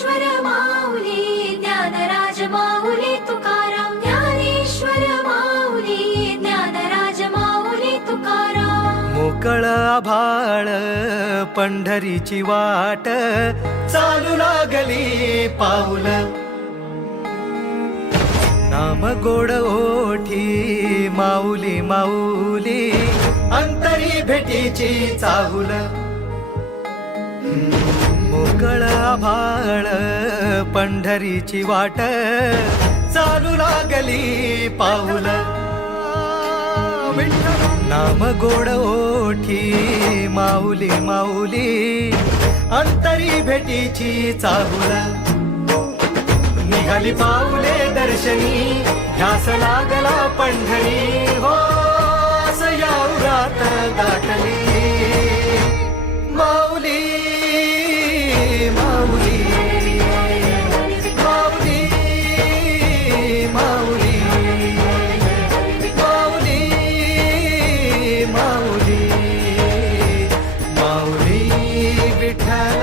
ज्ञानेश्वर माऊली ज्ञानराज माऊली तुकाराम ज्ञानेश्वर माऊली ज्ञानराज माऊली तुकाराम मोकळ आभाळ पंढरीची वाट चालू लागली पाऊल नाम गोड ओठी माऊली माऊली अंतरी भेटीची चाहुल मोकळ आभाळ पंढरीची वाट चालू लागली पाऊल नाम गोड ओठी माऊली माऊली अंतरी भेटीची चाहुल निघाली पाऊले दर्शनी ध्यास लागला पंढरी हो असं या उरात दाटली माऊली माऊली माऊली माऊली माऊली माऊली माऊली विठ्ठल